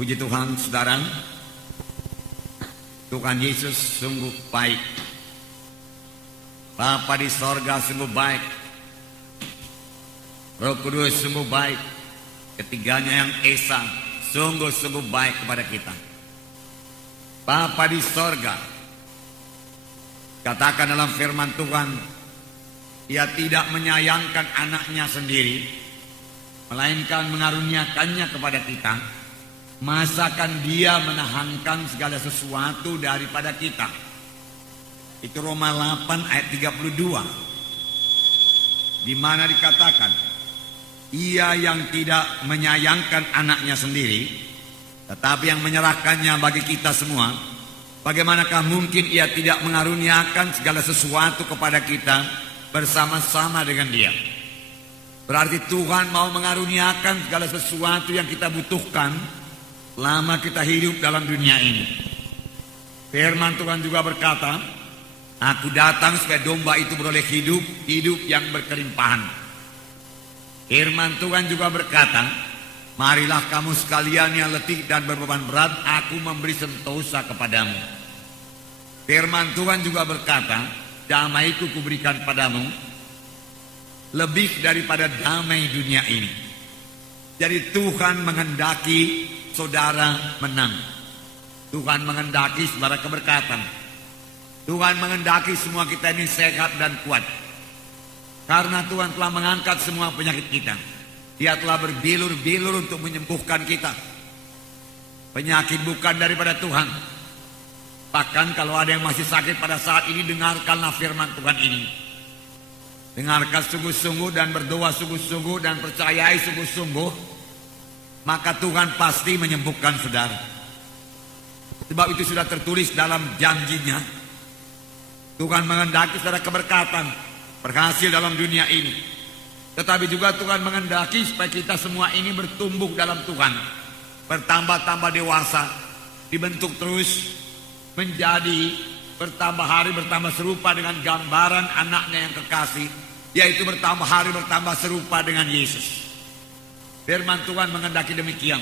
Puji Tuhan, saudara. Tuhan Yesus sungguh baik. Bapa di sorga sungguh baik. Roh Kudus sungguh baik. Ketiganya yang esa sungguh-sungguh baik kepada kita. Bapa di sorga, katakan dalam firman Tuhan, Ia tidak menyayangkan anaknya sendiri, melainkan mengaruniakannya kepada kita. Masakan Dia menahankan segala sesuatu daripada kita. Itu Roma 8 ayat 32, di mana dikatakan, Ia yang tidak menyayangkan anaknya sendiri, tetapi yang menyerahkannya bagi kita semua, bagaimanakah mungkin Ia tidak mengaruniakan segala sesuatu kepada kita bersama-sama dengan Dia? Berarti Tuhan mau mengaruniakan segala sesuatu yang kita butuhkan lama kita hidup dalam dunia ini. Firman Tuhan juga berkata, Aku datang supaya domba itu beroleh hidup yang berkelimpahan. Firman Tuhan juga berkata, Marilah kamu sekalian yang letih dan berbeban berat, Aku memberi sentosa kepadamu. Firman Tuhan juga berkata, Damai-Ku kuberikan padamu, lebih daripada damai dunia ini. Jadi Tuhan menghendaki saudara menang. Tuhan menghendaki saudara keberkatan. Tuhan menghendaki semua kita ini sehat dan kuat. Karena Tuhan telah mengangkat semua penyakit kita. Dia telah berbilur-bilur untuk menyembuhkan kita. Penyakit bukan daripada Tuhan. Bahkan kalau ada yang masih sakit pada saat ini, dengarkanlah firman Tuhan ini. Dengarkan sungguh-sungguh dan berdoa sungguh-sungguh dan percayai sungguh-sungguh, maka Tuhan pasti menyembuhkan saudara. Sebab itu sudah tertulis dalam janjinya. Tuhan menghendaki saudara keberkatan, berhasil dalam dunia ini. Tetapi juga Tuhan menghendaki supaya kita semua ini bertumbuh dalam Tuhan, bertambah-tambah dewasa, dibentuk terus menjadi bertambah hari bertambah serupa dengan gambaran anaknya yang kekasih, yaitu bertambah hari bertambah serupa dengan Yesus. Firman Tuhan menghendaki demikian,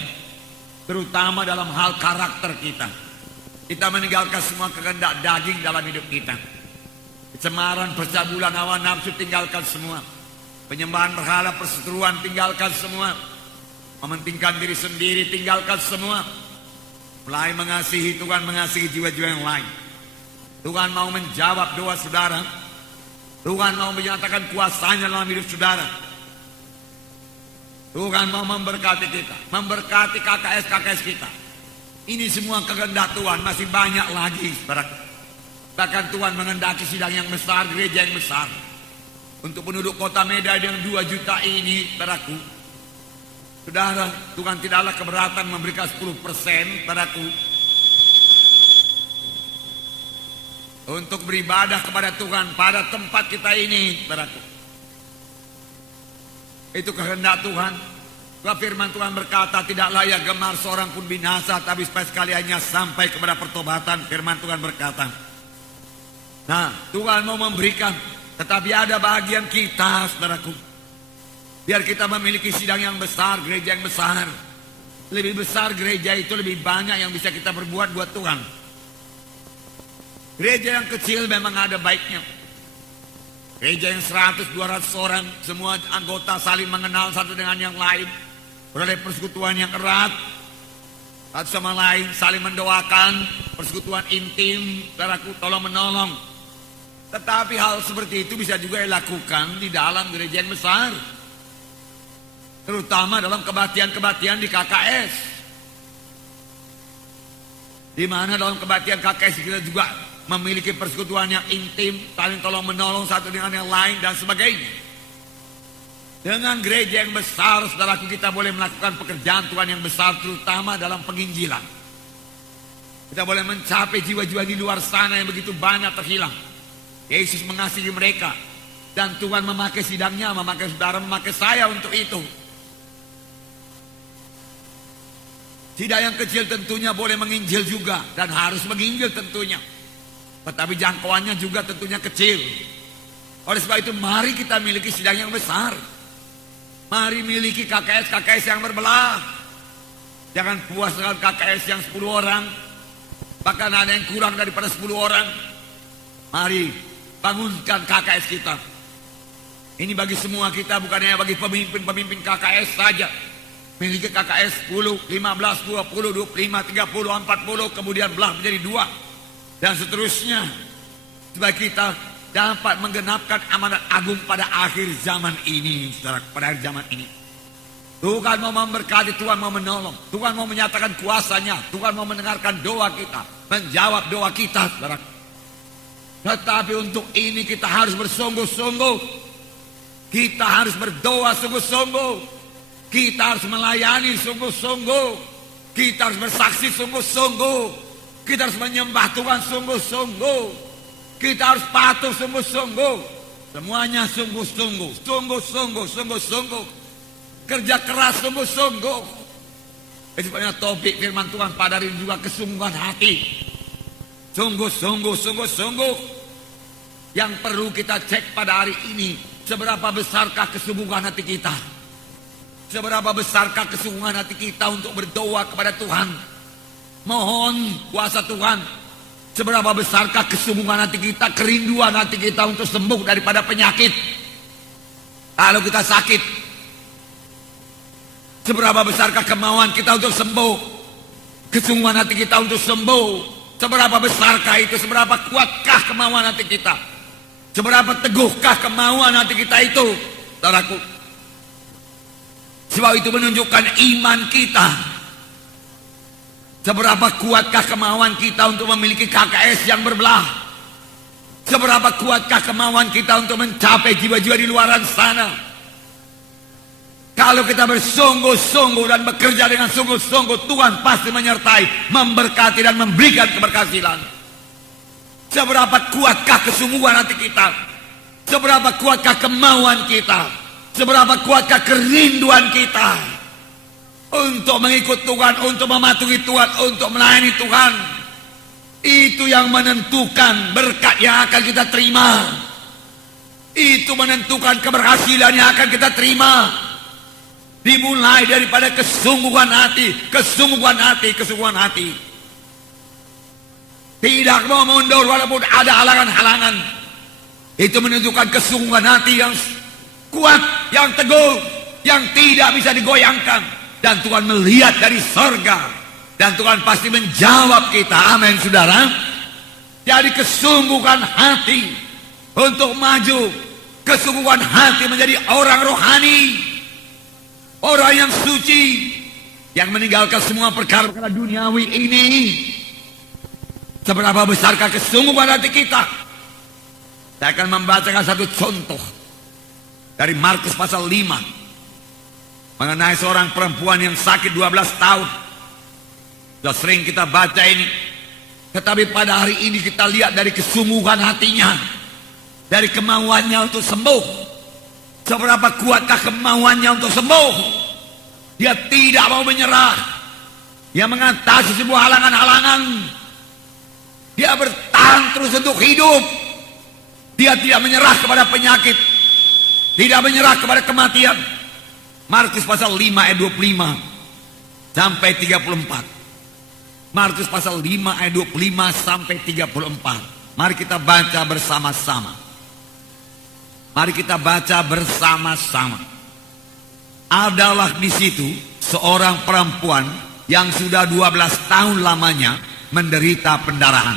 terutama dalam hal karakter kita. Kita meninggalkan semua kehendak daging dalam hidup kita. Kecemaran, percabulan, hawa nafsu tinggalkan semua. Penyembahan berhala, perseteruan tinggalkan semua. Mementingkan diri sendiri tinggalkan semua. Mulai mengasihi Tuhan, mengasihi jiwa-jiwa yang lain. Tuhan mau menjawab doa saudara. Tuhan mau menyatakan kuasanya dalam hidup saudara. Tuhan mau memberkati kita, memberkati KKS kita. Ini semua kehendak Tuhan, masih banyak lagi. Bahkan Tuhan menghendaki sidang yang besar, gereja yang besar. Untuk penduduk kota Medan yang 2 juta ini, saudaraku. Saudara, Tuhan tidaklah keberatan memberikan 10% saudaraku, untuk beribadah kepada Tuhan pada tempat kita ini, saudaraku. Itu kehendak Tuhan. Firman Tuhan berkata, tidaklah ia gemar seorang pun binasa, tapi supaya sekaliannya sampai kepada pertobatan. Firman Tuhan berkata. Nah, Tuhan mau memberikan, tetapi ada bagian kita, saudaraku. Biar kita memiliki sidang yang besar, gereja yang besar. Lebih besar gereja itu, lebih banyak yang bisa kita berbuat buat Tuhan. Gereja yang kecil memang ada baiknya. Gereja yang 100-200 orang, semua anggota saling mengenal satu dengan yang lain, beroleh persekutuan yang erat, satu sama lain, saling mendoakan, persekutuan intim, saudaraku, tolong menolong. Tetapi hal seperti itu bisa juga dilakukan di dalam gereja yang besar, terutama dalam kebaktian-kebaktian di KKS, di mana dalam kebaktian KKS kita juga memiliki persekutuan yang intim, saling tolong menolong satu dengan yang lain dan sebagainya. Dengan gereja yang besar, saudaraku, kita boleh melakukan pekerjaan Tuhan yang besar, terutama dalam penginjilan. Kita boleh mencapai jiwa-jiwa di luar sana yang begitu banyak terhilang. Yesus mengasihi mereka, dan Tuhan memakai sidangnya, memakai saudara, memakai saya untuk itu. Sidang yang kecil tentunya boleh menginjil juga, dan harus menginjil tentunya. Tetapi jangkauannya juga tentunya kecil. Oleh sebab itu mari kita miliki sidang yang besar. Mari miliki KKS yang berbelah. Jangan puas dengan KKS yang 10 orang, bahkan ada yang kurang daripada 10 orang. Mari bangunkan KKS kita. Ini bagi semua kita, bukan hanya bagi pemimpin-pemimpin KKS saja. Memiliki KKS 10, 15, 20, 25, 30, 40, kemudian belah menjadi 2 dan seterusnya. Supaya kita dapat menggenapkan amanat agung pada akhir zaman ini, saudara, pada akhir zaman ini. Tuhan mau memberkati, Tuhan mau menolong, Tuhan mau menyatakan kuasanya, Tuhan mau mendengarkan doa kita, menjawab doa kita, saudara. Tetapi untuk ini kita harus bersungguh-sungguh, kita harus berdoa sungguh-sungguh, kita harus melayani sungguh-sungguh, kita harus bersaksi sungguh-sungguh, kita harus menyembah Tuhan sungguh-sungguh, kita harus patuh sungguh-sungguh, semuanya sungguh-sungguh, sungguh-sungguh, sungguh-sungguh. Kerja keras sungguh-sungguh. Itu banyak topik firman Tuhan pada hari ini juga kesungguhan hati. Sungguh-sungguh, sungguh-sungguh. Yang perlu kita cek pada hari ini, seberapa besarkah kesungguhan hati kita? Seberapa besarkah kesungguhan hati kita untuk berdoa kepada Tuhan? Mohon kuasa Tuhan. Seberapa besarkah kesungguhan hati kita, kerinduan hati kita untuk sembuh daripada penyakit? Kalau kita sakit, seberapa besarkah kemauan kita untuk sembuh? Kesungguhan hati kita untuk sembuh. Seberapa besarkah itu? Seberapa kuatkah kemauan hati kita? Seberapa teguhkah kemauan hati kita itu? Saudaraku, sebab itu menunjukkan iman kita. Seberapa kuatkah kemauan kita untuk memiliki KKS yang berbelah? Seberapa kuatkah kemauan kita untuk mencapai jiwa-jiwa di luaran sana? Kalau kita bersungguh-sungguh dan bekerja dengan sungguh-sungguh, Tuhan pasti menyertai, memberkati dan memberikan keberhasilan. Seberapa kuatkah kesungguhan hati kita? Seberapa kuatkah kemauan kita? Seberapa kuatkah kerinduan kita untuk mengikut Tuhan, untuk mematuhi Tuhan, untuk melayani Tuhan? Itu yang menentukan berkat yang akan kita terima. Itu menentukan keberhasilan yang akan kita terima. Dimulai daripada kesungguhan hati, kesungguhan hati, kesungguhan hati. Tidak mau mundur walaupun ada halangan-halangan. Itu menunjukkan kesungguhan hati yang kuat, yang teguh, yang tidak bisa digoyangkan. Dan Tuhan melihat dari sorga. Dan Tuhan pasti menjawab kita. Amin, saudara. Jadi kesungguhan hati untuk maju. Kesungguhan hati menjadi orang rohani. Orang yang suci, yang meninggalkan semua perkara-perkara duniawi ini. Seberapa besarkah kesungguhan hati kita? Saya akan membacakan satu contoh dari Markus pasal 5 mengenai seorang perempuan yang sakit 12 tahun. Sudah sering kita baca ini, tetapi pada hari ini kita lihat dari kesungguhan hatinya, dari kemauannya untuk sembuh. Seberapa kuatkah kemauannya untuk sembuh? Dia tidak mau menyerah. Dia mengatasi sebuah halangan-halangan. Dia bertahan terus untuk hidup. Dia tidak menyerah kepada penyakit, tidak menyerah kepada kematian. Markus pasal 5 ayat 25 sampai 34. Markus pasal 5 ayat 25 sampai 34. Mari kita baca bersama-sama. Mari kita baca bersama-sama. Adalah di situ seorang perempuan yang sudah 12 tahun lamanya menderita pendarahan.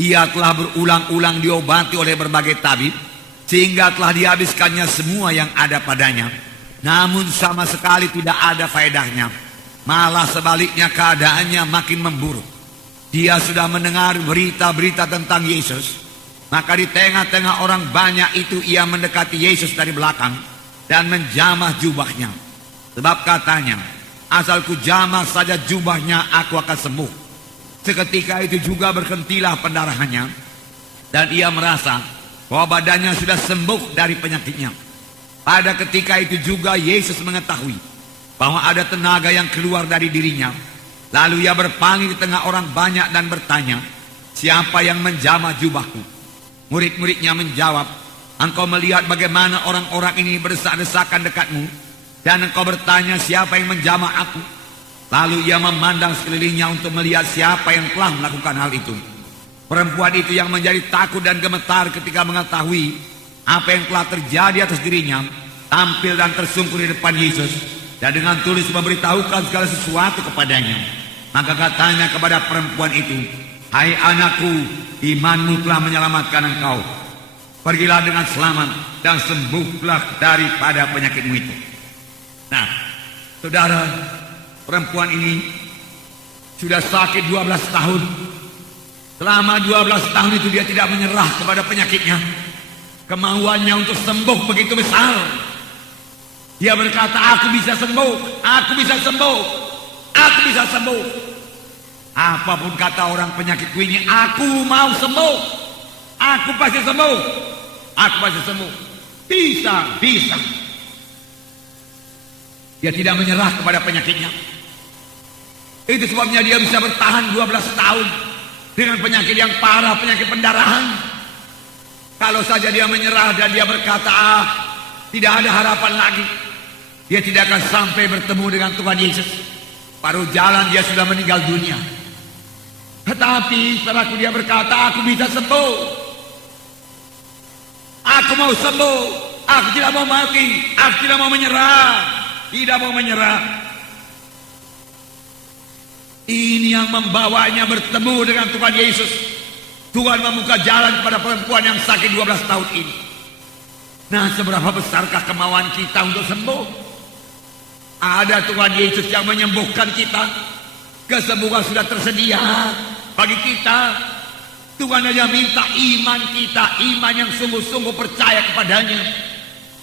Ia telah berulang-ulang diobati oleh berbagai tabib, sehingga telah dihabiskannya semua yang ada padanya. Namun sama sekali tidak ada faedahnya. Malah sebaliknya keadaannya makin memburuk. Dia sudah mendengar berita-berita tentang Yesus. Maka di tengah-tengah orang banyak itu ia mendekati Yesus dari belakang dan menjamah jubahnya. Sebab katanya, asal ku jamah saja jubahnya aku akan sembuh. Seketika itu juga berhentilah pendarahannya dan ia merasa bahwa badannya sudah sembuh dari penyakitnya. Pada ketika itu juga Yesus mengetahui bahwa ada tenaga yang keluar dari dirinya. Lalu ia berpaling di tengah orang banyak dan bertanya, siapa yang menjamah jubahku? Murid-muridnya menjawab, engkau melihat bagaimana orang-orang ini berdesak-desakan dekatmu, dan engkau bertanya siapa yang menjamah aku. Lalu ia memandang sekelilingnya untuk melihat siapa yang telah melakukan hal itu. Perempuan itu yang menjadi takut dan gemetar ketika mengetahui apa yang telah terjadi atas dirinya, tampil dan tersungkur di depan Yesus dan dengan tulus memberitahukan segala sesuatu kepadanya. Maka katanya kepada perempuan itu, "Hai anakku, imanmu telah menyelamatkan engkau. Pergilah dengan selamat dan sembuhlah daripada penyakitmu itu." Nah, saudara, perempuan ini sudah sakit 12 tahun. Selama 12 tahun itu dia tidak menyerah kepada penyakitnya. Kemauannya untuk sembuh begitu besar. Dia berkata, "Aku bisa sembuh, aku bisa sembuh, aku bisa sembuh." Apapun kata orang penyakitku ini, aku mau sembuh. Aku pasti sembuh. Aku pasti sembuh. Bisa. Dia tidak menyerah kepada penyakitnya. Itu sebabnya dia bisa bertahan 12 tahun dengan penyakit yang parah, penyakit pendarahan. Kalau saja dia menyerah dan dia berkata, tidak ada harapan lagi, dia tidak akan sampai bertemu dengan Tuhan Yesus. Paruh jalan dia sudah meninggal dunia. Tetapi setelah dia berkata, "Aku bisa sembuh. Aku mau sembuh. Aku tidak mau mati. Aku tidak mau menyerah." Tidak mau menyerah. Ini yang membawanya bertemu dengan Tuhan Yesus. Tuhan membuka jalan kepada perempuan yang sakit 12 tahun ini. Nah, seberapa besarkah kemauan kita untuk sembuh? Ada Tuhan Yesus yang menyembuhkan kita. Kesembuhan sudah tersedia bagi kita. Tuhan hanya minta iman kita, iman yang sungguh-sungguh percaya kepadanya.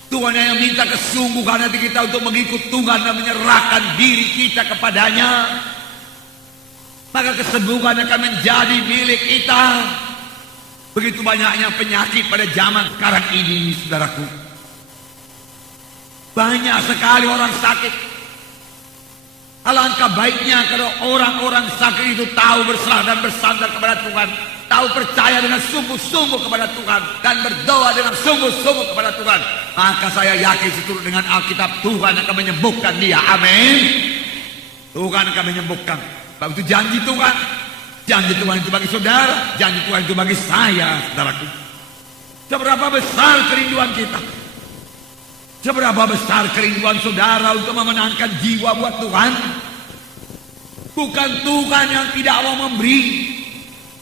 Tuhan hanya minta kesungguhan hati kita untuk mengikut Tuhan dan menyerahkan diri kita kepadanya. Maka kesembuhan akan menjadi milik kita. Begitu banyaknya penyakit pada zaman sekarang ini, saudaraku. Banyak sekali orang sakit. Alangkah baiknya kalau orang-orang sakit itu tahu berserah dan bersandar kepada Tuhan, tahu percaya dengan sungguh-sungguh kepada Tuhan, dan berdoa dengan sungguh-sungguh kepada Tuhan. Maka saya yakin seturut dengan Alkitab, Tuhan akan menyembuhkan dia. Amin. Tuhan akan menyembuhkan. Sebab itu janji Tuhan. Janji Tuhan itu bagi saudara, janji Tuhan itu bagi saya, saudaraku. Seberapa besar kerinduan kita, seberapa besar kerinduan saudara untuk memenangkan jiwa buat Tuhan. Bukan Tuhan yang tidak mau memberi,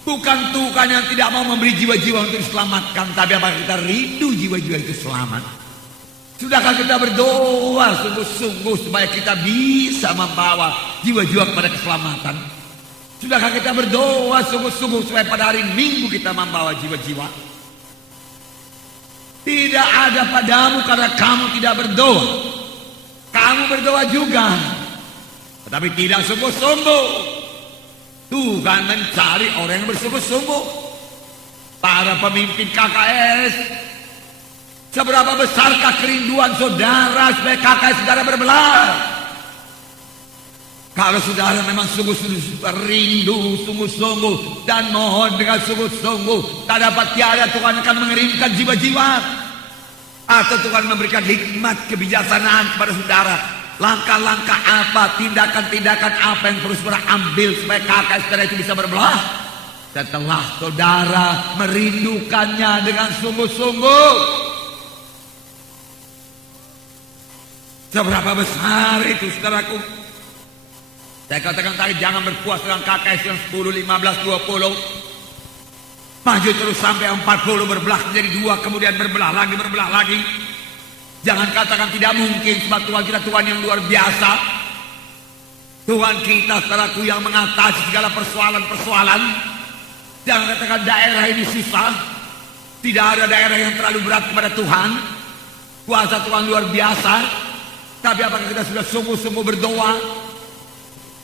bukan Tuhan yang tidak mau memberi jiwa-jiwa untuk diselamatkan, tapi apakah kita rindu jiwa-jiwa itu selamat? Sudahkah kita berdoa sungguh-sungguh supaya kita bisa membawa jiwa-jiwa kepada keselamatan? Sudahkah kita berdoa sungguh-sungguh supaya pada hari Minggu kita membawa jiwa-jiwa? Tidak ada padamu karena kamu tidak berdoa. Kamu berdoa juga, tetapi tidak sungguh-sungguh. Tuhan mencari orang yang bersungguh-sungguh. Para pemimpin KKS, seberapa besarkah kerinduan saudara supaya KKS saudara berbelah? Kalau saudara memang sungguh-sungguh rindu, sungguh-sungguh, dan mohon dengan sungguh-sungguh, tak dapat tiada Tuhan akan mengirimkan jiwa-jiwa. Atau Tuhan memberikan hikmat kebijaksanaan kepada saudara. Langkah-langkah apa, tindakan-tindakan apa yang terus ambil supaya KKS saudara itu bisa berbelah. Setelah saudara merindukannya dengan sungguh-sungguh. Seberapa besar itu, saudaraku? Saya katakan tadi, jangan berpuas dengan KKS yang 10, 15, 20. Maju terus sampai 40, berbelah menjadi 2, kemudian berbelah lagi. Jangan katakan tidak mungkin, sebab Tuhan kita Tuhan yang luar biasa. Tuhan kita, saudaraku, yang mengatasi segala persoalan-persoalan. Jangan katakan daerah ini susah. Tidak ada daerah yang terlalu berat kepada Tuhan. Kuasa Tuhan luar biasa. Tapi apakah kita sudah sungguh-sungguh berdoa?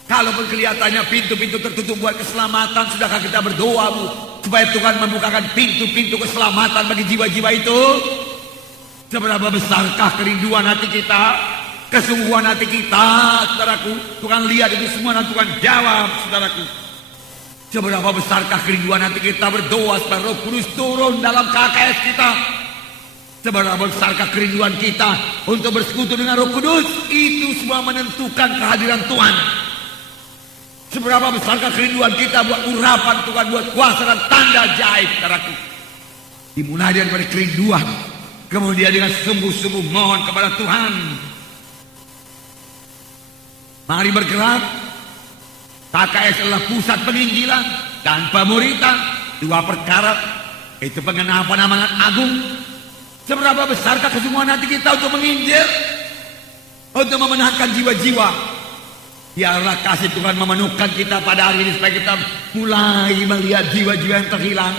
Kalaupun kelihatannya pintu-pintu tertutup buat keselamatan, sudahkah kita berdoa, Bu, supaya Tuhan membukakan pintu-pintu keselamatan bagi jiwa-jiwa itu? Seberapa besarkah kerinduan hati kita, kesungguhan hati kita, saudaraku? Tuhan lihat itu semua dan Tuhan jawab, saudaraku. Seberapa besarkah kerinduan hati kita berdoa supaya Roh Kudus turun dalam KKS kita? Seberapa besarkah kerinduan kita untuk bersekutu dengan Roh Kudus? Itu semua menentukan kehadiran Tuhan. Seberapa besarkah kerinduan kita buat urapan Tuhan, buat kuasa dan tanda ajaib, saudaraku. Dimulai dari kerinduan, kemudian dengan sungguh-sungguh mohon kepada Tuhan. Mari bergerak. KKS adalah pusat penginjilan dan pemuritan. Dua perkara, itu pengenapan amanat agung. Seberapa besarkah kesungguhan hati kita untuk menginjil, untuk memenangkan jiwa-jiwa. Biarlah kasih Tuhan memenuhkan kita pada hari ini, supaya kita mulai melihat jiwa-jiwa yang terhilang,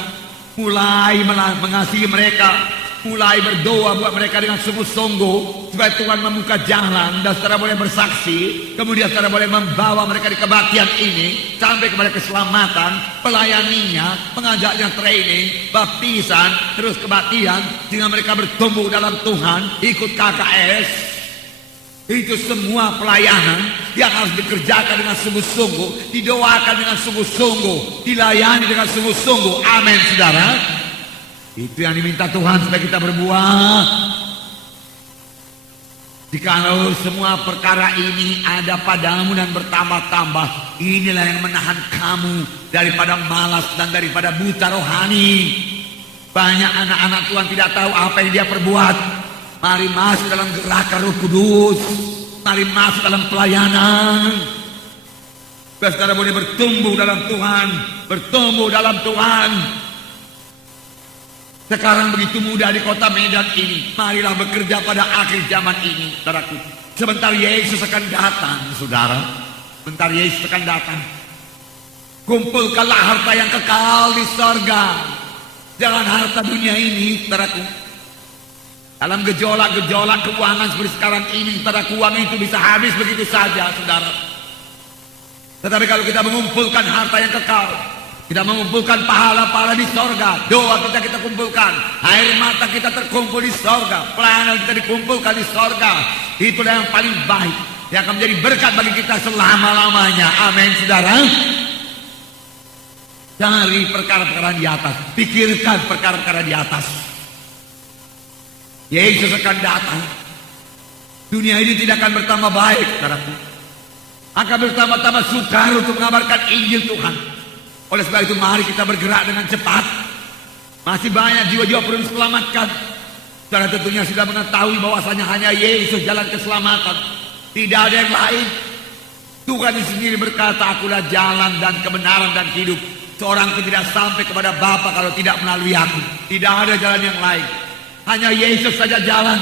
mulai mengasihi mereka, mulai berdoa buat mereka dengan sungguh-sungguh, supaya Tuhan membuka jalan dan saudara boleh bersaksi, kemudian saudara boleh membawa mereka di kebaktian ini sampai kepada keselamatan, pelayaninya, mengajaknya training, baptisan, terus kebaktian, sehingga mereka bertumbuh dalam Tuhan, ikut KKS. Itu semua pelayanan yang harus dikerjakan dengan sungguh-sungguh, didoakan dengan sungguh-sungguh, dilayani dengan sungguh-sungguh. Amin, saudara. Itu yang diminta Tuhan supaya kita berbuat. Jikalau semua perkara ini ada padamu dan bertambah-tambah, inilah yang menahan kamu daripada malas dan daripada buta rohani. Banyak anak-anak Tuhan tidak tahu apa yang dia perbuat. Mari masuk dalam gerakan Roh Kudus. Mari masuk dalam pelayanan. Saudara boleh bertumbuh dalam Tuhan, bertumbuh dalam Tuhan. Sekarang begitu mudah di kota Medan ini. Marilah bekerja pada akhir zaman ini, saudaraku. Sebentar Yesus akan datang, saudara. Sebentar Yesus akan datang. Kumpulkanlah harta yang kekal di sorga. Jangan harta dunia ini, saudaraku. Dalam gejolak-gejolak keuangan seperti sekarang ini, saudara, uang itu bisa habis begitu saja, saudara. Tetapi kalau kita mengumpulkan harta yang kekal, kita mengumpulkan pahala-pahala di sorga, doa kita kumpulkan, air mata kita terkumpul di sorga, pelayanan kita dikumpulkan di sorga, itulah yang paling baik, yang akan menjadi berkat bagi kita selama-lamanya. Amin, saudara. Cari perkara-perkara di atas, pikirkan perkara-perkara di atas. Yesus akan datang. Dunia ini tidak akan bertambah baik, saudaraku. Akan bertambah-tambah sukar untuk mengabarkan Injil Tuhan. Oleh sebab itu mari kita bergerak dengan cepat. Masih banyak jiwa-jiwa perlu diselamatkan. Saudara tentunya sudah mengetahui bahwasanya hanya Yesus jalan keselamatan. Tidak ada yang lain. Tuhan sendiri berkata, akulah jalan dan kebenaran dan hidup. Seorang pun tidak sampai kepada Bapa kalau tidak melalui aku. Tidak ada jalan yang lain. Hanya Yesus saja jalan.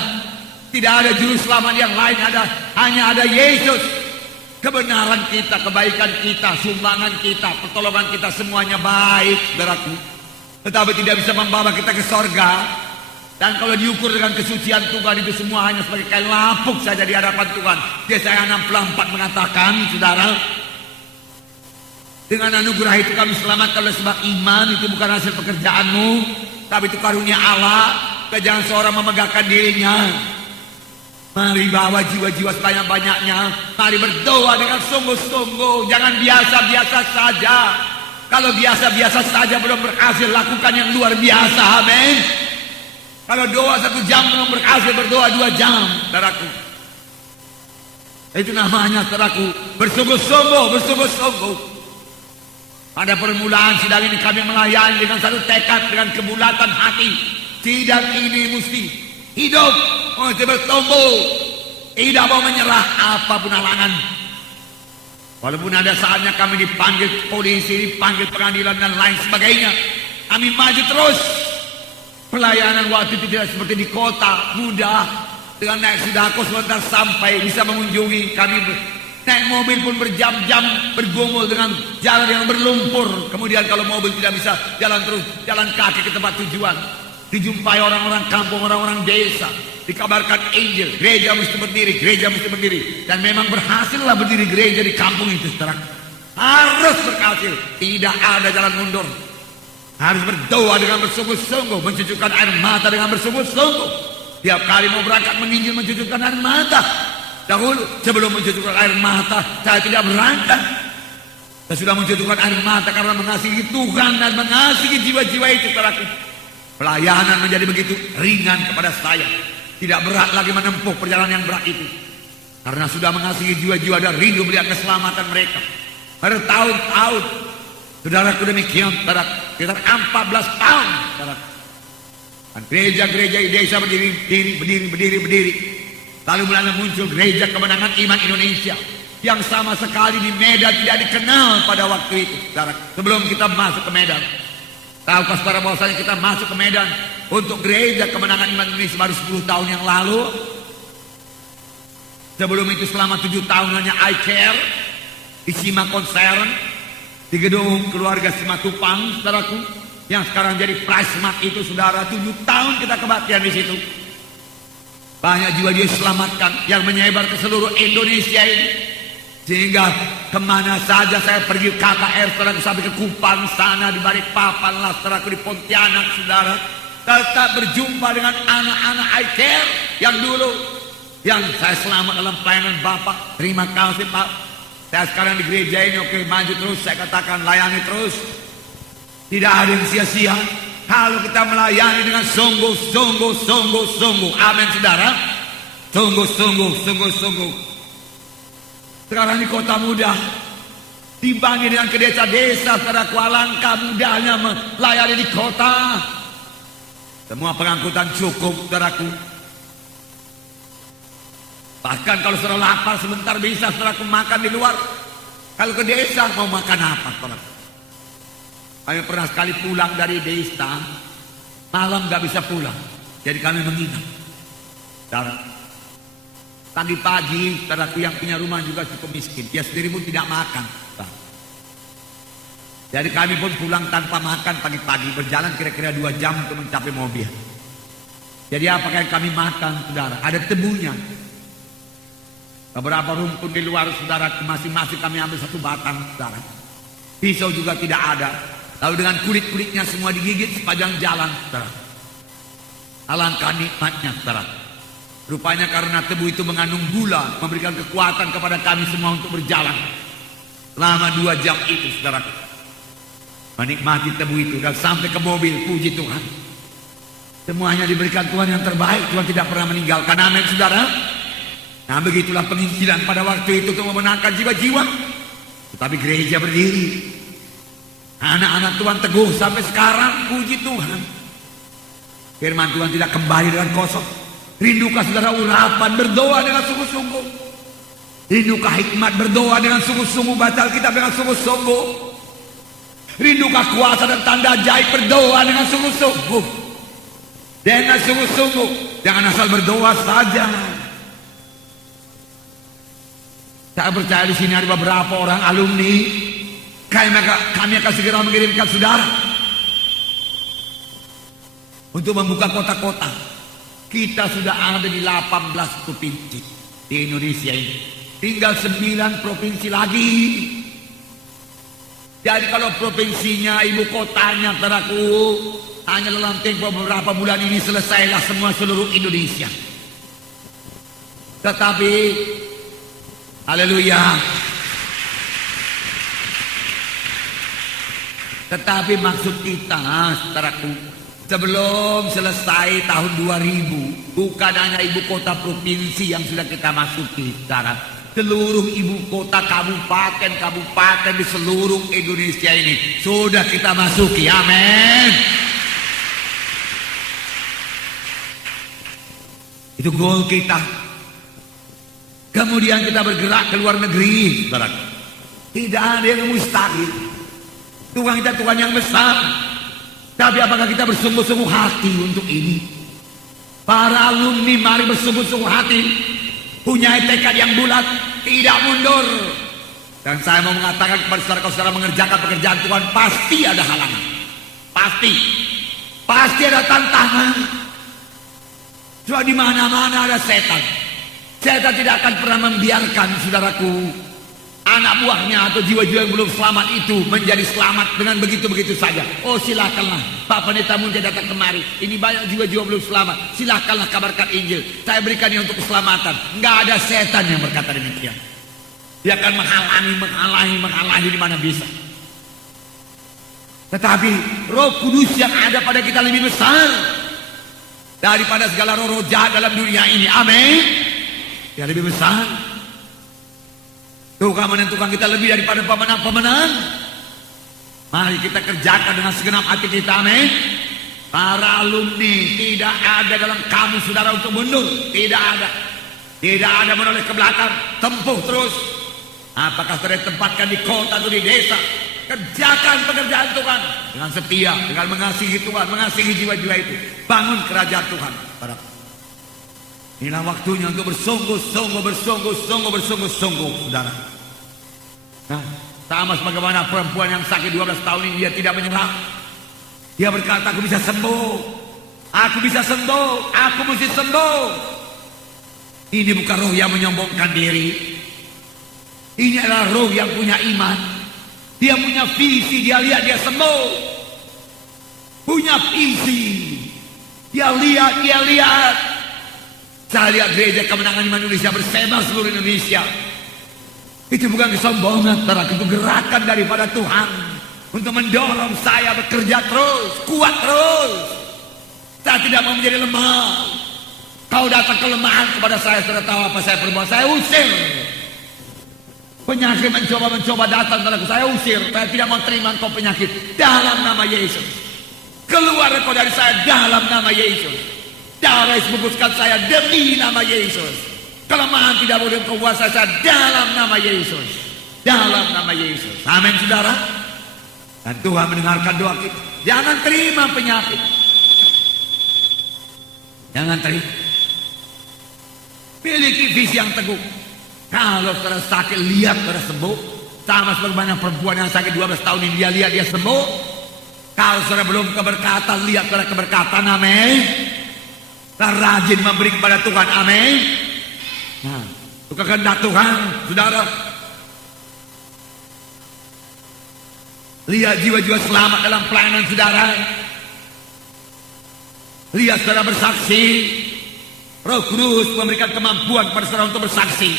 Tidak ada juru selamat yang lain, hanya ada Yesus. Kebenaran kita, kebaikan kita, sumbangan kita, pertolongan kita semuanya baik, saudaraku. Tetapi tidak bisa membawa kita ke sorga. Dan kalau diukur dengan kesucian Tuhan, itu semua hanya sebagai kain lapuk saja di hadapan Tuhan. Yesaya 64 mengatakan, saudara, dengan anugerah itu kami selamatkan oleh sebab iman. Itu bukan hasil pekerjaanmu, tapi itu karunia Allah. Jangan seorang memegahkan dirinya. Mari bawa jiwa-jiwa sebanyak-banyaknya. Mari berdoa dengan sungguh-sungguh. Jangan biasa-biasa saja. Kalau biasa-biasa saja belum berhasil, lakukan yang luar biasa. Amin. Kalau doa 1 jam belum berhasil, berdoa 2 jam, saudaraku. Itu namanya, saudaraku, bersungguh-sungguh, bersungguh-sungguh. Pada permulaan sidang ini kami melayani dengan satu tekad, dengan kebulatan hati. Sidang ini mesti hidup, mesti bertumbuh, tidak mau menyerah apapun halangan. Walaupun ada saatnya kami dipanggil polisi, dipanggil pengadilan dan lain sebagainya, kami maju terus. Pelayanan waktu itu tidak seperti di kota, mudah. Dengan naik sudako sebentar sampai bisa mengunjungi. Kami naik mobil pun berjam-jam bergumul dengan jalan yang berlumpur. Kemudian kalau mobil tidak bisa jalan terus, jalan kaki ke tempat tujuan. Dijumpai orang-orang kampung, orang-orang desa, dikabarkan Injil, gereja mesti berdiri, gereja mesti berdiri. Dan memang berhasillah berdiri gereja di kampung itu, saudara. Harus berhasil, tidak ada jalan mundur. Harus berdoa dengan bersungguh-sungguh, mencucurkan air mata dengan bersungguh-sungguh. Tiap kali mau berangkat menginjil, mencucurkan air mata. Dahulu sebelum mencucurkan air mata, saya tidak berangkat. Saya sudah mencucurkan air mata karena mengasihi Tuhan dan mengasihi jiwa-jiwa itu, saudaraku. Pelayanan menjadi begitu ringan kepada saya. Tidak berat lagi menempuh perjalanan yang berat itu. Karena sudah mengasihi jiwa-jiwa dan rindu melihat keselamatan mereka. bertahun-tahun. Saudaraku demikian, saudara, sekitar 14 tahun, saudara. Dan gereja-gereja di desa berdiri. Lalu mulai muncul gereja kemenangan iman Indonesia yang sama sekali di Medan tidak dikenal pada waktu itu, saudara. Sebelum kita masuk ke Medan, tahukah saudara bahwasanya kita masuk ke Medan untuk gereja kemenangan iman Indonesia baru 10 tahun yang lalu? Sebelum itu selama 7 tahun hanya I Care di Sima Concern, di gedung keluarga Simatupang, saudaraku, yang sekarang jadi Prismat itu, saudara. 7 tahun kita kebaktian di situ. Banyak jiwa dia selamatkan yang menyebar ke seluruh Indonesia ini. Sehingga kemana saja saya pergi KKR, saudara, sampai ke Kupang sana, di Balikpapan lah, saudara, di Pontianak, saudara, tetap berjumpa dengan anak-anak I Care yang dulu yang saya selamat dalam pelayanan Bapak. Terima kasih Pak. Saya sekarang di gereja ini, oke, maju terus, saya katakan layani terus. Tidak ada yang sia-sia kalau kita melayani dengan sungguh. Amin, saudara. Sungguh. Sekarang di kota muda dibanding dengan ke desa-desa, saudaraku, alangkah mudahnya melayani di kota. Semua pengangkutan cukup, saudaraku. Bahkan kalau saudara lapar sebentar bisa, saudaraku, makan di luar. Kalau ke desa mau makan apa, saudaraku? Kami pernah sekali pulang dari desa, malam gak bisa pulang, jadi kami menginap, saudara. Tadi pagi, saudaraku, yang punya rumah juga cukup miskin, dia sendiri pun tidak makan, saudara. Jadi kami pun pulang tanpa makan pagi-pagi, berjalan kira-kira 2 jam untuk mencapai mobil. Jadi apakah yang kami makan, saudara? Ada tebunya. Beberapa rumput di luar, saudara, masing-masing kami ambil 1 batang, saudara. Pisau juga tidak ada. Lalu dengan kulit-kulitnya semua digigit sepanjang jalan, saudara. Alangkah nikmatnya, saudara. Rupanya karena tebu itu mengandung gula, memberikan kekuatan kepada kami semua untuk berjalan selama 2 jam itu, saudara. Menikmati tebu itu dan sampai ke mobil, puji Tuhan. Semuanya diberikan Tuhan yang terbaik. Tuhan tidak pernah meninggalkan. Amin, saudara. Nah, begitulah penginjilan pada waktu itu untuk memenangkan jiwa-jiwa. Tetapi gereja berdiri. Anak-anak Tuhan teguh sampai sekarang, puji Tuhan. Firman Tuhan tidak kembali dengan kosong. Rindukah saudara urapan, berdoa dengan sungguh-sungguh? Rindukah hikmat, berdoa dengan sungguh-sungguh? Baca Alkitab dengan sungguh-sungguh? Rindukah kuasa dan tanda ajaib, berdoa dengan sungguh-sungguh? Dengan sungguh-sungguh. Jangan asal berdoa saja. Saya percaya di sini ada beberapa orang alumni. Kami akan segera mengirimkan saudara untuk membuka kota-kota. Kita sudah ada di 18 provinsi di Indonesia ini. Tinggal 9 provinsi lagi. Jadi kalau provinsinya, ibu kotanya, saudaraku, hanya dalam tempo beberapa bulan ini selesailah semua seluruh Indonesia. Tetapi haleluya. Tetapi maksud kita, saudaraku, sebelum selesai tahun 2000, bukan hanya ibu kota provinsi yang sudah kita masuki, saudara. Seluruh ibu kota kabupaten di seluruh Indonesia ini sudah kita masuki. Amin. Itu goal kita. Kemudian kita bergerak ke luar negeri, saudara. Tidak ada yang mustahil. Tuhan kita Tuhan yang besar. Tapi apakah kita bersungguh-sungguh hati untuk ini? Para alumni mari bersungguh-sungguh hati, punya tekad yang bulat, tidak mundur. Dan saya mau mengatakan kepada saudara-saudara, mengerjakan pekerjaan Tuhan pasti ada halangan. Pasti ada tantangan. Cuma di mana-mana ada setan. Setan tidak akan pernah membiarkan, saudaraku, anak buahnya atau jiwa-jiwa yang belum selamat itu menjadi selamat dengan begitu-begitu saja. Oh, silakanlah Pak Pendeta Munja datang kemari. Ini banyak jiwa-jiwa belum selamat. Silakanlah kabarkan Injil. Saya berikan ini untuk keselamatan. Enggak ada setan yang berkata demikian. Dia akan menghalangi di mana bisa. Tetapi Roh Kudus yang ada pada kita lebih besar daripada segala roh jahat dalam dunia ini. Amin. Yang lebih besar. Tuhan menentukan kita lebih daripada pemenang-pemenang. Mari kita kerjakan dengan segenap hati kita, amin. Para alumni, tidak ada dalam kamu saudara untuk mundur. Tidak ada. Tidak ada menoleh ke belakang. Tempuh terus. Apakah sudah ditempatkan di kota atau di desa, kerjakan pekerjaan Tuhan dengan setia, dengan mengasihi Tuhan, mengasihi jiwa-jiwa itu. Bangun kerajaan Tuhan. Inilah waktunya untuk bersungguh-sungguh, saudara. Nah, sama sebagaimana perempuan yang sakit 12 tahun ini, dia tidak menyerah. Dia berkata, aku bisa sembuh. Aku bisa sembuh. Aku mesti sembuh. Ini bukan roh yang menyombongkan diri. Ini adalah roh yang punya iman. Dia punya visi, dia lihat dia sembuh. Punya visi. Dia lihat. Saya lihat gereja Kemenangan Iman Indonesia bersembah seluruh Indonesia. Itu bukan kesombongan, tapi itu gerakan daripada Tuhan untuk mendorong saya bekerja terus, kuat terus. Saya tidak mau menjadi lemah. Kau datang kelemahan kepada saya, sudah tahu apa saya perbuat, saya usir. Penyakit mencoba datang padaku, saya usir. Saya tidak mau terima engkau penyakit dalam nama Yesus. Keluar engkau dari saya dalam nama Yesus. Darah Yesus bungkuskan saya demi nama Yesus. Kelemahan tidak boleh kuasa saya dalam nama Yesus. Dalam nama Yesus. Amin, saudara. Dan Tuhan mendengarkan doa kita. Jangan terima penyakit. Jangan terima. Miliki visi yang teguh. Kalau saudara sakit, lihat saudara sembuh. Sama sebagaimana perempuan yang sakit 12 tahun ini, dia lihat dia sembuh. Kalau saudara belum keberkatan, lihat saudara keberkatan. Amin. Dan rajin memberi kepada Tuhan. Amin. Nah, itu kehendak Tuhan, saudara. Lihat jiwa-jiwa selamat dalam pelayanan saudara. Lihat saudara bersaksi. Roh Kudus memberikan kemampuan kepada saudara untuk bersaksi.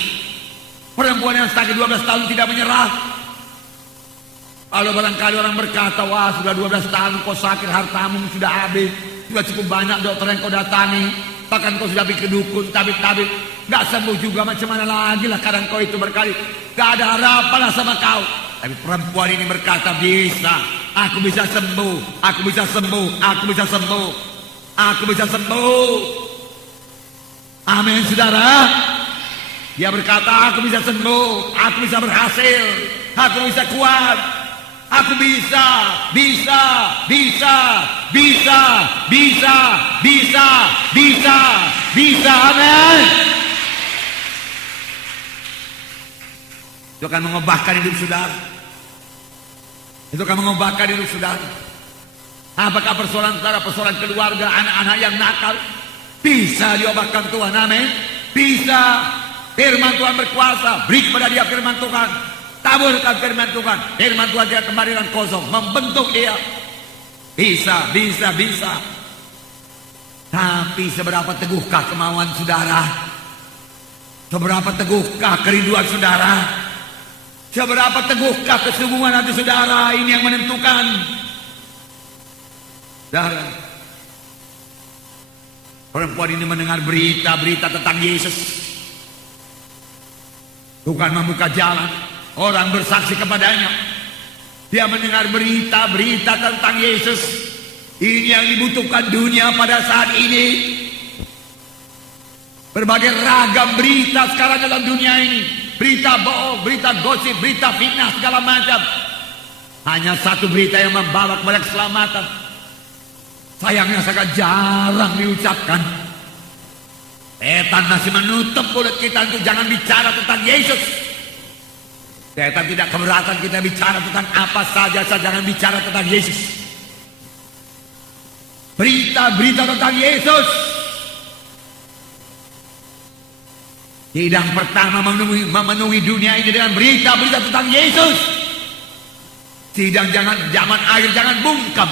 Perempuan yang sakit 12 tahun tidak menyerah. Kalau barangkali orang berkata, wah sudah 12 tahun kau sakit, hartamu sudah habis, sudah cukup banyak dokter yang kau datangi, bahkan kau sudah bikin dukun, tabib-tabib, gak sembuh juga, macam mana lagi lah kadang kau itu berkali, gak ada harapan lah sama kau. Tapi perempuan ini berkata, bisa, aku bisa sembuh, aku bisa sembuh, aku bisa sembuh, aku bisa sembuh. Amin, saudara. Dia berkata, aku bisa sembuh, aku bisa berhasil, aku bisa kuat, aku bisa, amin. Itu akan mengubahkan hidup saudara. Itu akan mengubahkan hidup saudara. Apakah persoalan saudara, persoalan keluarga, anak-anak yang nakal, bisa diubahkan Tuhan, amin. Bisa. Firman Tuhan berkuasa, beri kepada dia firman Tuhan, taburkan firman Tuhan, firman Tuhan tidak kembali dan kosong, membentuk dia. Bisa. Tapi seberapa teguhkah kemauan saudara? Seberapa teguhkah kerinduan saudara? Seberapa teguhkah kesungguhan hati saudara? Ini yang menentukan. Saudara, perempuan ini mendengar berita-berita tentang Yesus. Tuhan membuka jalan, orang bersaksi kepadanya. Dia mendengar berita-berita tentang Yesus. Ini yang dibutuhkan dunia pada saat ini. Berbagai ragam berita sekarang dalam dunia ini. Berita bohong, berita gosip, berita fitnah, segala macam. Hanya satu berita yang membawa kepada keselamatan. Sayangnya sangat jarang diucapkan. Setan masih menutup mulut kita untuk jangan bicara tentang Yesus. Setan tidak keberatan kita bicara tentang apa saja, jangan bicara tentang Yesus. Berita-berita tentang Yesus. Sidang pertama memenuhi dunia ini dengan berita-berita tentang Yesus. Sidang zaman akhir jangan bungkam.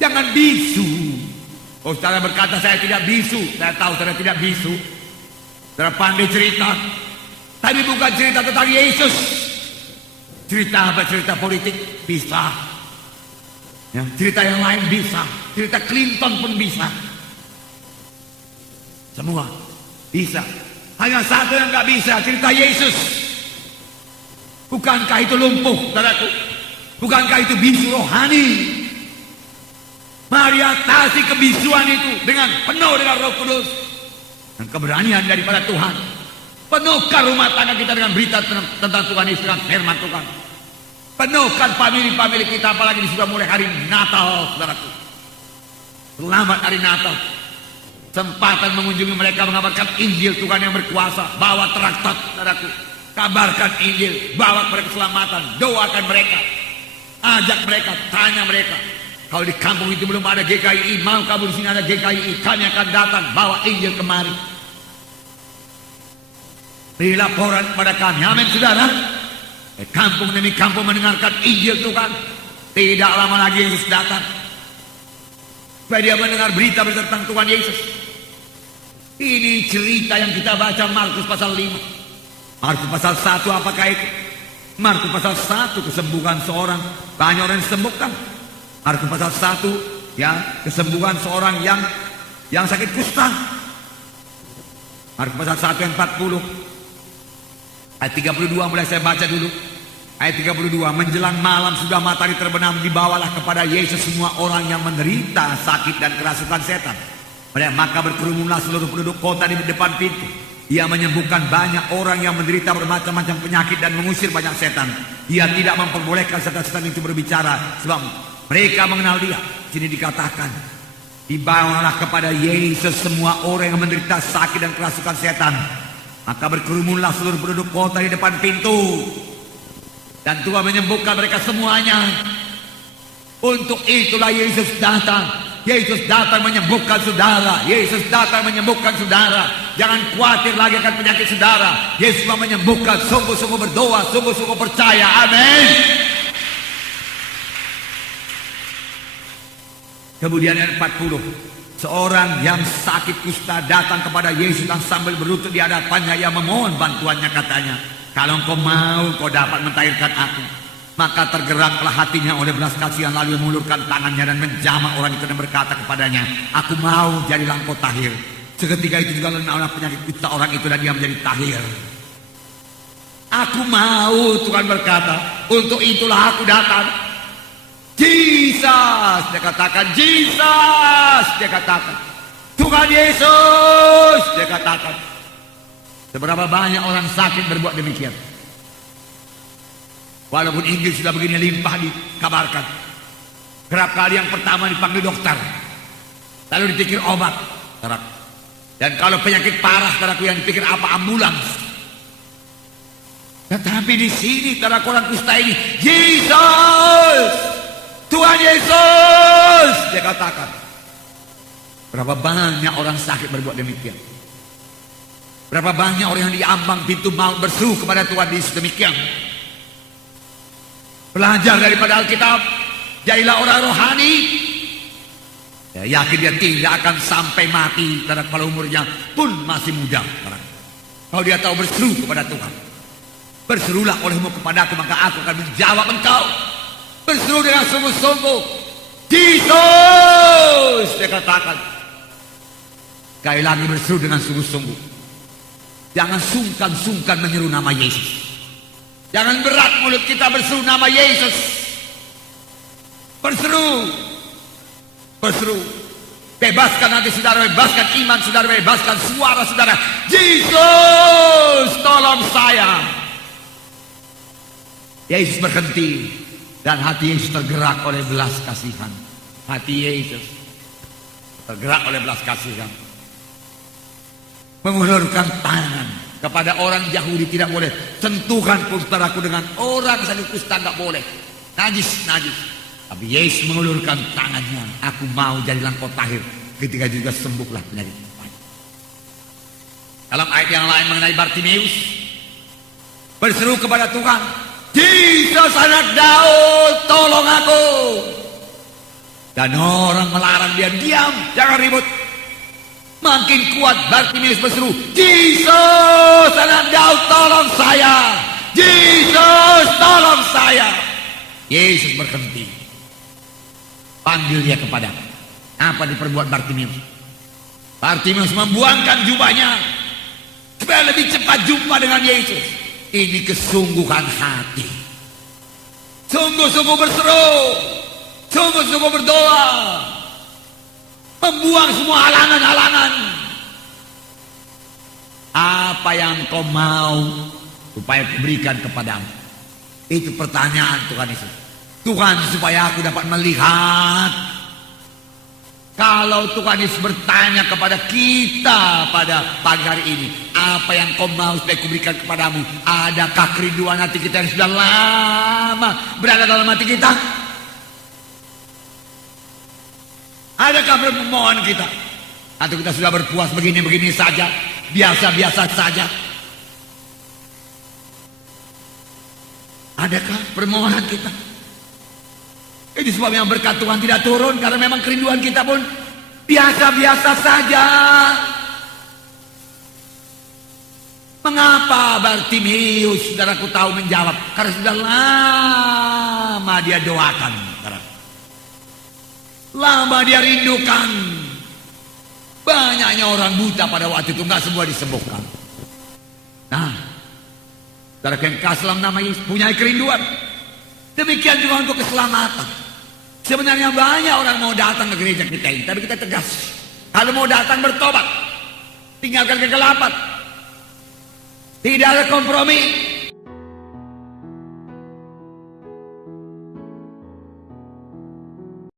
Jangan bisu. Oh, saudara berkata saya tidak bisu. Saya tahu saudara tidak bisu. Saudara pandai cerita. Tapi bukan cerita tentang Yesus. Cerita apa? Cerita politik? Bisa. Ya, cerita yang lain bisa. Cerita Clinton pun bisa. Semua bisa. Hanya satu yang gak bisa, cerita Yesus. Bukankah itu lumpuh, saudaraku? Bukankah itu bisu rohani? Mari atasi kebisuan itu dengan penuh dengan Roh Kudus dan keberanian daripada Tuhan. Penuhkan rumah tangga kita dengan berita tentang Tuhan Yesus, dengan firman Tuhan. Penuhkan famili-famili kita, apalagi sudah mulai hari Natal, saudaraku. Selamat hari Natal. Sempatan mengunjungi mereka, mengabarkan Injil Tuhan yang berkuasa. Bawa traktat, saudaraku. Kabarkan Injil, bawa mereka keselamatan. Doakan mereka. Ajak mereka, tanya mereka. Kalau di kampung itu belum ada GKI, mau kamu di sini ada GKI, kami akan datang, bawa Injil kemari. Beri laporan kepada kami. Amin, saudara. Kampung demi kampung mendengarkan Injil Tuhan. Tidak lama lagi Yesus datang. Supaya dia mendengar berita tentang Tuhan Yesus. Ini cerita yang kita baca Markus pasal 5. Markus pasal 1 apakah itu? Markus pasal 1 kesembuhan seorang, banyak orang disembuhkan. Markus pasal 1 ya, kesembuhan seorang yang sakit kusta. Markus pasal 1 ayat 40. Ayat 32 mulai saya baca dulu. Ayat 32, menjelang malam sudah matahari terbenam, dibawalah kepada Yesus semua orang yang menderita sakit dan kerasukan setan. Maka berkerumunlah seluruh penduduk kota di depan pintu. Ia menyembuhkan banyak orang yang menderita bermacam-macam penyakit dan mengusir banyak setan. Ia tidak memperbolehkan setan-setan itu berbicara, sebab mereka mengenal dia. Sini dikatakan, dibawalah kepada Yesus semua orang yang menderita sakit dan kerasukan setan. Maka berkerumunlah seluruh penduduk kota di depan pintu. Dan Tuhan menyembuhkan mereka semuanya. Untuk itulah Yesus datang. Yesus datang menyembuhkan saudara. Yesus datang menyembuhkan saudara. Jangan khawatir lagi akan penyakit saudara. Yesus mau menyembuhkan. Sungguh-sungguh berdoa, sungguh-sungguh percaya. Amin. Kemudian ayat 40, seorang yang sakit kusta datang kepada Yesus dan sambil berlutut di hadapannya ia memohon bantuannya, katanya, kalau engkau mau, engkau dapat mentahirkan aku. Maka tergeraklah hatinya oleh belas kasihan, lalu mengulurkan tangannya dan menjamah orang itu dan berkata kepadanya, aku mau, jadilah engkau tahir. Seketika itu juga lenyaplah penyakit kusta orang itu dan dia menjadi tahir. Aku mau, Tuhan berkata, untuk itulah aku datang. Jesus, dia katakan, Jesus, dia katakan, Tuhan Yesus, dia katakan. Seberapa banyak orang sakit berbuat demikian. Walaupun Injil sudah begini limpah dikabarkan. Kerap kali yang pertama dipanggil dokter, lalu dipikir obat. Dan kalau penyakit parah, yang dipikir apa? Ambulans. Tetapi di sini orang kusta ini, Yesus, Tuhan Yesus, dia katakan. Berapa banyak orang sakit berbuat demikian. Berapa banyak orang yang diambang pintu maut berseru kepada Tuhan Yesus demikian. Belajar daripada Alkitab, jadilah orang rohani. Ya, yakin dia tidak akan sampai mati kalau umurnya pun masih muda. Kalau dia tahu berseru kepada Tuhan, berserulah olehmu kepadaku, maka aku akan menjawab engkau. Berseru dengan sungguh-sungguh, Jesus, dia katakan. Sekali lagi berseru dengan sungguh-sungguh. Jangan sungkan-sungkan menyeru nama Yesus. Jangan berat mulut kita berseru nama Yesus. Berseru. Berseru. Bebaskan hati saudara, bebaskan iman saudara, bebaskan suara saudara. Yesus, tolong saya. Yesus berhenti. Dan hati Yesus tergerak oleh belas kasihan. Hati Yesus tergerak oleh belas kasihan. Mengulurkan tangan kepada orang Yahudi tidak boleh. Sentuhan pun saudaraku dengan orang sakit kusta tidak boleh. Najis, najis. Tapi Yesus mengulurkan tangannya. Aku mau jadilah engkau tahir. Ketika juga sembuhlah penyakit. Dalam ayat yang lain mengenai Bartimeus, berseru kepada Tuhan, Jesus anak Daud, tolong aku. Dan orang melarang dia, diam, jangan ribut. Makin kuat Bartimeus berseru, Jesus anak Daud, tolong saya. Jesus, tolong saya. Yesus berhenti. Panggil dia kepada. Apa diperbuat Bartimeus? Bartimeus membuangkan jubahnya. supaya lebih cepat jumpa dengan Yesus. Ini kesungguhan hati. Sungguh-sungguh berseru, sungguh-sungguh berdoa, membuang semua halangan-halangan. Apa yang kau mau supaya kuberikan kepadamu? Itu pertanyaan Tuhan Yesus. Tuhan, supaya aku dapat melihat. Kalau Tuhan Yesus bertanya kepada kita pada pagi hari ini, apa yang kau mau supaya kuberikan kepadamu? Adakah kerinduan hati kita yang sudah lama berada dalam hati kita? Adakah permohonan kita? Atau kita sudah berpuas begini-begini saja, biasa-biasa saja? Adakah permohonan kita? Itu sebabnya berkat Tuhan tidak turun, karena memang kerinduan kita pun biasa-biasa saja. Mengapa Bartimeus, saudaraku, tahu menjawab? Karena sudah lama dia doakan, lama dia rindukan. Banyaknya orang buta pada waktu itu, nggak semua disembuhkan. Nah, saudara yang kasih dalam nama Yesus punya kerinduan. Demikian juga untuk keselamatan. Sebenarnya banyak orang mau datang ke gereja kita ini, tapi kita tegas. Kalau mau datang bertobat, tinggalkan kegelapan. Tidak ada kompromi.